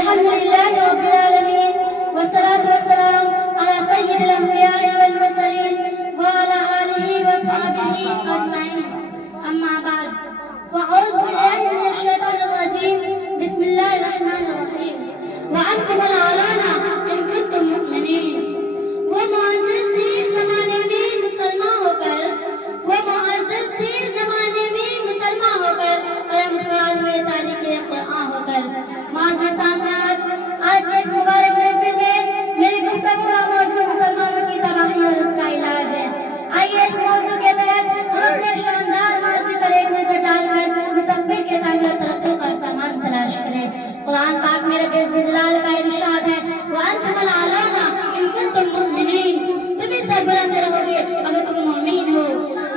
الحمد لله رب العالمين والصلاة والسلام على سيد الأنبياء والمرسلين وعلى آله وصحبه أجمعين. أما بعد، وأعوذ بالله من الشيطان الرجيم. بسم الله الرحمن الرحيم. وأنتم الأعلون إن كنتم مؤمنين. وہ معزز تھی زمانے میں مسلمان ہو کر، وہ معزز تھی زمانے میں مسلمان ہو کر، اور امتحان میں تاریخ قرآن ہو کر. معزز سامعین، آج کے اس مبارک محفل میں میری گفتگو کا موضوع مسلمانوں کی تباہی اور اس کا علاج ہے. آئیے اس موضوع کے تحت ہم اپنے شاندار ماضی پر ایک نظر ڈال کر مستقبل کے تعمیر و ترقی کا سامان تلاش کریں. قرآن پاک میں رب جلال کا ارشاد ہے، وَأَنْتُمُ الْأَعْلَوْنَ إِن كُنتُم مُّؤْمِنِينَ. تم اس سے بلند رہو گے اگر تم مومن ہو.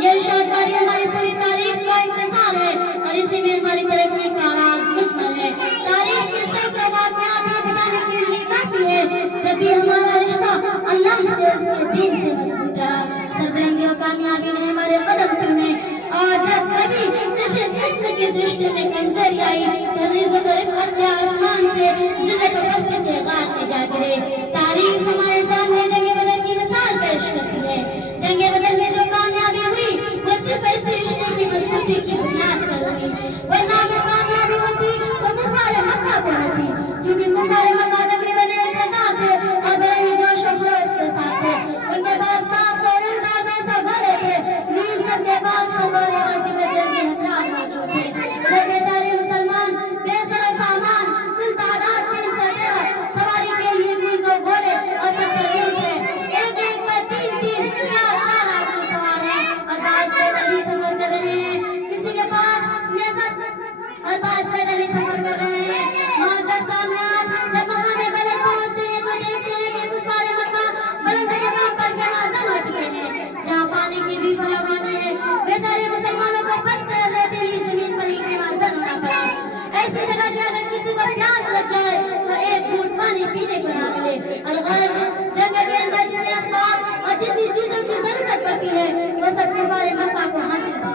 یہ ارشاد باری ہماری پوری تاریخ کا انتصار ہے اور اسی میں ہماری ترقی کا راز مشمل ہے. تاریخ کے سینکڑوں واقعات یہ بتانے کے لیے کافی ہے جب بھی ہمارا رشتہ اللہ سے اس کے دین سے مضبوط رہا، سربلندی اور کامیابی نے ہمارے قدم چومے، اور جب کبھی کسی قسم کے رشتے میں کمزوری آئی تو ہم عزت و رفعت کے آسمان سے ذلت و پست سے غار میں جا گرے. تاریخ ہمارے سامنے جنگ بدر کی مثال پیش کرتی ہے. جنگ بدر میں جو کامیابی ہوئی وہ صرف ایسے رشتے کی مضبوطی کی بنیاد پر ہوئی، ورنہ اگر کامیابی ہوتی تو کفار مکہ کو ہوتی، کیونکہ کفار مکہ نبی بنے اعتزاز تھے اور بڑے ہی جوش و خروش کے ساتھ تھے. ان کے پاس 700 اونٹ اور 200 گھوڑے تھے، نیز سب کے پاس تلواریں اور دیگر جنگی ہتھیار موجود تھے. ادھر بیچارے مسلمان بے سر و سامان، کل تعداد 313، سواری کے لیے کوئی 2 گھوڑے اور 70 اونٹ ہیں. ایک ایک پر 3-3، 4-4 آدمی سوار ہیں اور بعض پیدل ہی سفر کر رہے ہیں. کسی کے پاس نیزہ اور بعض پیدل ہی سفر کر رہے ہیں. معزز سامعین، جب مقام بدر پہنچتے ہیں تو دیکھتے ہیں کہ کفار مکہ بلند مقام پر جمع ہو چکے ہیں جہاں پانی کی بھی فراوانی ہے. بیچارے مسلمانوں کو پشت ریتیلی زمین پر ہی نمازن ہونا پڑا. ایسی جگہ کہ اگر کسی کو پیاس لگ جائے تو 1 گھونٹ پانی پینے کو نہ ملے. الغرض جنگ کے اندر جتنے اسباب اور جتنی چیزوں کی ضرورت پڑتی ہے وہ سب کفار مکہ کو حاصل تھا.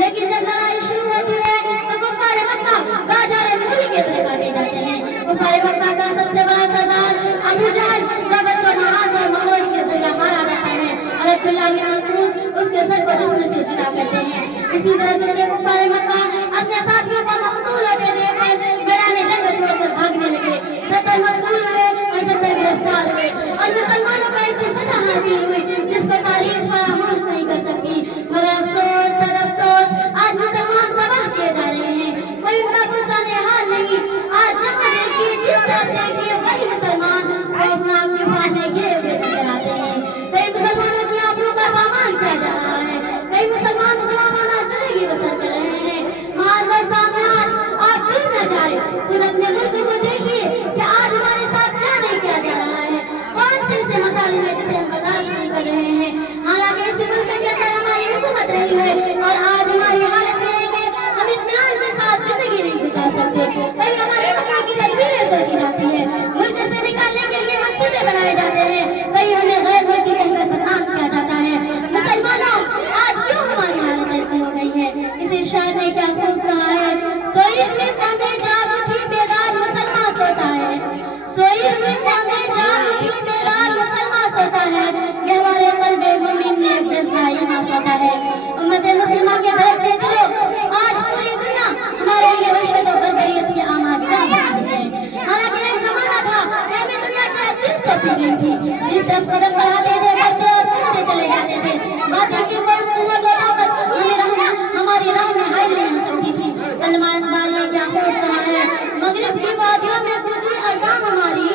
لیکن جب لڑائی شروع ہوتی ہے تو کفار مکہ باجار مولی کے طرح کاٹے جاتے ہیں. کفار مکہ کا سب سے بڑا سردار ابو جہل جو بچوں معاذ اور مغوث کے ذریعے مارا جاتا ہے اور عبداللہ بن مسعود اس کے سر کو جسم سے جدا کرتے ہیں. اسی طرح دوسرے کفار مکہ اپنے ساتھیوں کو مقتول ہوتے دیکھ کر میدان جنگ چھوڑ کر بھاگنے لگے. 70 مقتول ہوئے اور 70 گرفتار ہوئے اور مسلمانوں کو ایسی فتح حاصل ہوئی جس کو تاریخ فراموش نہیں کر سکتی. مگر افسوس سر افسوس، آج مسلمان تباہ کیے جا رہے ہیں. کوئی ان کا پرسان حال نہیں. آج جہاں دیکھیے جس طرف دیکھیے وہی مسلمان خوفناک طوفان میں گرے ہوئے نظر آتے ہیں. کئی مسلمانوں کی آبرو کا پامال کیا جا رہا ہے. کئی مسلمان غلامانہ زندگی بسر کر رہے ہیں. معزز سامعین، آپ دل نہ جائے، خود اپنے ملک کو دیکھیے کہ آج ہمارے ساتھ کیا نہیں کیا جا رہا ہے. کون سے ایسے مسائل ہیں جسے ہم برداشت نہیں کر رہے ہیں. حالانکہ اس ملک کے اندر ہماری حکومت رہی ہے اور آج ہماری حالت یہ ہے کہ ہم اطمینان کے ساتھ زندگی نہیں گزار سکتے. کئی ہمارے مکہ کی تدبیریں سوچی جاتی ہیں، ملک سے نکالنے کے لیے منصوبے بنائے جاتے ہیں، کئی ہمیں غیر ملکی کہہ کر بدنام کیا جاتا ہے. مسلمانوں، آج کیوں ہماری حالت ایسی ہو گئی ہے؟ کسی شاعر نے کیا خوب کہا ہے، سوئی ہوئی قومیں جاگ اٹھی بیدار مسلمان سوتا ہے. سوئی ہوئی قومیں جاگ اٹھی بیدار مسلمان سوتا ہے. یہ ہمارے قلب مومن میں ایک جذبہ ایمان سوتا ہے. امت مسلمہ کے دھڑکتے دلوں، آج پوری دنیا ہمارے لیے وحشت و بربریت کی آماجگاہ بن گئی ہے. حالانکہ ایک زمانہ تھا کہ ہمیں دنیا کی ہر چیز سونپی گئی تھی. جس طرف قدم بڑھاتے تھے بڑھتے اور پھولتے چلے جاتے تھے. باقی کی کوئی قوت و طاقت ہماری راہ میں حائل نہیں ہو سکتی تھی. علامہ اقبال نے کیا خوب کہا ہے، مغرب کی وادیوں میں گونجی اذان ہماری،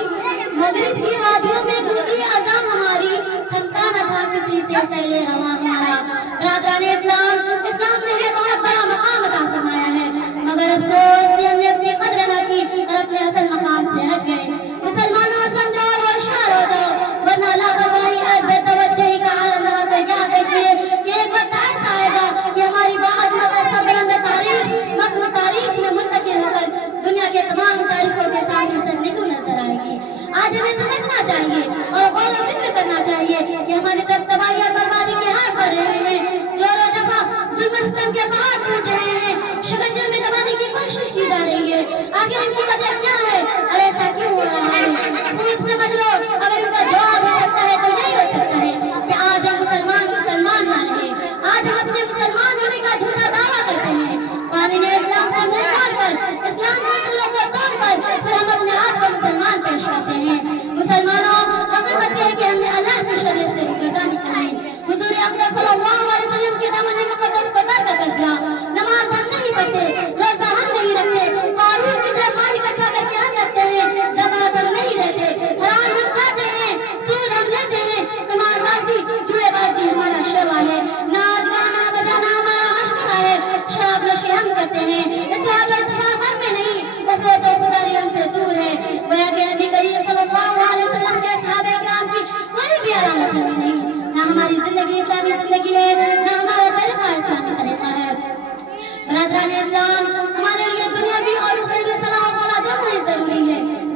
مغرب کی وادیوں میں گونجی اذان ہماری، تھکتا نہ تھا کسی سے سیل رواں ہمارا. برادران اسلام، اسلام نے ہمیں بہت بڑا مقام عطا فرمایا ہے، مگر افسوس کہ ہم نے اس کی قدر نہ کی اور اپنے اصل مقام سے ہٹ گئے. مسلمانوں سمجھو اور ہوشیار ہو جاؤ، ورنہ لاپرواہی اور بے توجہی کا عالم رہا تو یاد رکھیے کہ ایک وقت ایسا آئے گا کہ ہماری باعظمت اور سربلند تاریخ متن تاریخ میں منتقل ہو کر دنیا کے تمام تاریخوں کے سامنے سے نگل نظر آئے گی. آج ہمیں سمجھنا چاہیے اور غور و فکر کرنا چاہیے کہ ہماری طرف تباہی اور بربادی کے ہاتھ بڑھ رہے ہیں. جور و جفا، ظلم و ستم کے پہاڑ ٹوٹ رہے ہیں، شکنجے میں دبانے کی کوشش کی جا رہی ہے. آخر ان کی وجہ کیا ہے اور ایسا کیوں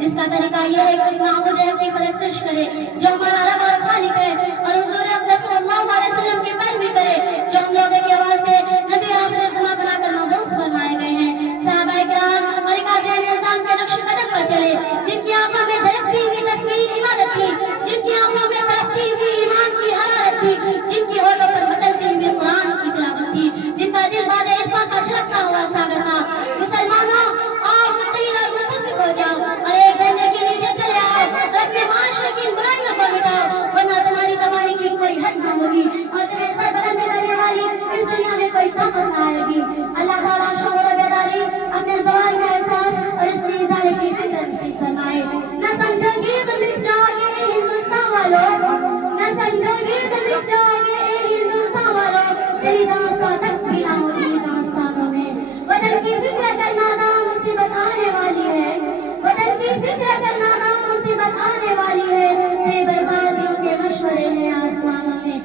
جس کا طریقہ یہ ہے کہ اس معبود حق کی پرستش کرے جو ہمارا رب اور خالق ہے، اور حضور اقدس صلی اللہ علیہ وسلم کی پیروی کرے جو ہم لوگوں کے واسطے نبی آخر زمان بنا کر مبعوث فرمائے گئے ہیں۔ صحابہ کرام اور اکابرین اعظام کے نقش قدم پر چلے، جن کی آنکھوں میں جھلکتی ہوئی تصویر عبادت تھی، جن کی آنکھوں میں تڑپتی ہوئی ایمان کی حرارت تھی، جن کی ہونٹوں پر مچلتی ہوئی قرآن کی تلاوت تھی، جن کا دل باد عرفان کا چھلکتا ہوا ساگر تھا۔ مسلمانوں آؤ متحد اور متفق ہو جاؤ اور ایک جھنڈے کے نیچے چلے آؤ اور اپنے معاشرے کی برائیوں کو مٹاؤ، ورنہ تمہاری تباہی کی کوئی حد نہ ہوگی اور تمہیں سر بلند کرنے والی اس دنیا میں کوئی طاقت نہ آئے گی۔ اللہ تعالیٰ شعور و بیداری اپنے زوال کا احساس اور اس کی ازالے کی فکر نصیب فرمائے۔ نہ سمجھو گے تو مٹ جاؤ گے اے ہندوستان والوں، نہ سمجھو گے تو مٹ جاؤ گے اے ہندوستان والوں، تیری داستان تک بھی نہ ہوگی داستانوں میں۔ وطن کی فکر کرنا نہ مصیبت آنے والی ہے، وطن کی فکر کرنا نہ مصیبت آنے والی ہے، بے بربادیوں کے مشورے ہیں آسمانوں میں۔